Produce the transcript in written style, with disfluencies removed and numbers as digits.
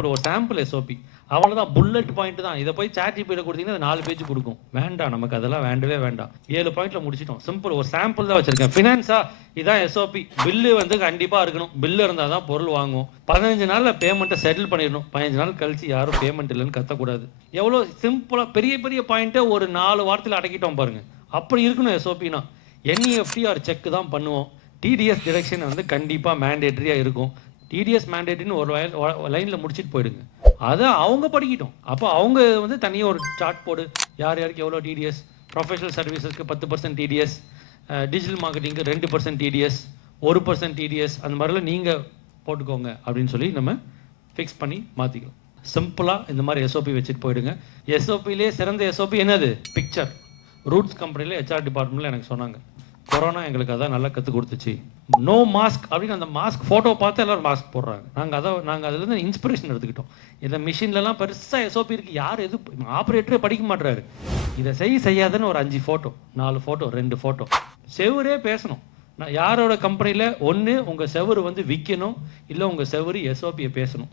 ஒரு sample SOP அவ்வளோதான், bullet point தான். இதை போய் சாட் ஜிபியில் கொடுத்தீங்கன்னா 4 பேஜ் கொடுக்கும். வேண்டாம், நமக்கு அதெல்லாம் வேண்டவே வேண்டாம். 7 பாயிண்ட்ல முடிச்சிட்டோம். சிம்பிள், ஒரு சாம்பிள் தான் வச்சிருக்கேன். ஃபினான்ஸா இதான் எஸ்ஓபி. பில்லு வந்து கண்டிப்பாக இருக்கணும். பில்லு இருந்தால் தான் பொருள் வாங்குவோம். 15 நாளில் பேமெண்ட்டை செட்டில் பண்ணிடணும். 15 நாள் கழிச்சு யாரும் பேமெண்ட் இல்லைன்னு கத்தக்கூடாது. எவ்வளோ சிம்பிளாக பெரிய பெரிய பாயிண்ட்டை ஒரு 4 வாரத்தில் அடக்கிட்டோம் பாருங்க. அப்படி இருக்கணும் எஸ்ஓபினா. என்இஎஃப்டி ஆர் செக் தான் பண்ணுவோம். டிடிஎஸ் டிடக்ஷன் வந்து கண்டிப்பாக மேண்டேட்டரியாக இருக்கும். டிடிஎஸ் மேண்டேட்ரின்னு ஒரு லைனில் முடிச்சுட்டு போயிடுங்க. அதை அவங்க படிக்கிட்டோம். அப்போ அவங்க வந்து தனியாக ஒரு சார்ட் போடு, யார் யாருக்கு எவ்வளோ டிடிஎஸ், ப்ரொஃபஷனல் சர்வீசஸ்க்கு 10% டிடிஎஸ், டிஜிட்டல் மார்க்கெட்டிங்க்கு 2% டிடிஎஸ், 1% டிடிஎஸ், அந்த மாதிரிலாம் நீங்கள் போட்டுக்கோங்க அப்படின்னு சொல்லி நம்ம ஃபிக்ஸ் பண்ணி மாற்றிக்கலாம். சிம்பிளாக இந்த மாதிரி எஸ்ஓபி வச்சுட்டு போயிடுங்க. எஸ்ஓபிலே சிறந்த எஸ்ஓபி என்னது? பிக்சர். ரூட்ஸ் கம்பெனியில் ஹெச்ஆர் டிபார்ட்மெண்ட்டில் எனக்கு சொன்னாங்க, கொரோனா எங்களுக்கு அதான் நல்லா கற்றுக் கொடுத்துச்சு. நோ மாஸ்க் அப்படின்னு அந்த மாஸ்க் ஃபோட்டோ பார்த்து எல்லோரும் மாஸ்க் போடுறாங்க. நாங்கள் அதுலேருந்து இன்ஸ்பிரேஷன் எடுத்துக்கிட்டோம். இந்த மிஷின்லலாம் பெருசாக எஸ்ஓபி இருக்குது, யார் எது ஆப்ரேட்டரே படிக்க மாட்டுறாரு. இதை செய்யாதுன்னு ஒரு 5 ஃபோட்டோ, 4 ஃபோட்டோ, 2 ஃபோட்டோ. செவரே பேசணும். நான் யாரோட கம்பெனியில் ஒன்று உங்கள் செவரு வந்து விற்கணும், இல்லை உங்கள் செவரு எஸ்ஓபியை பேசணும்.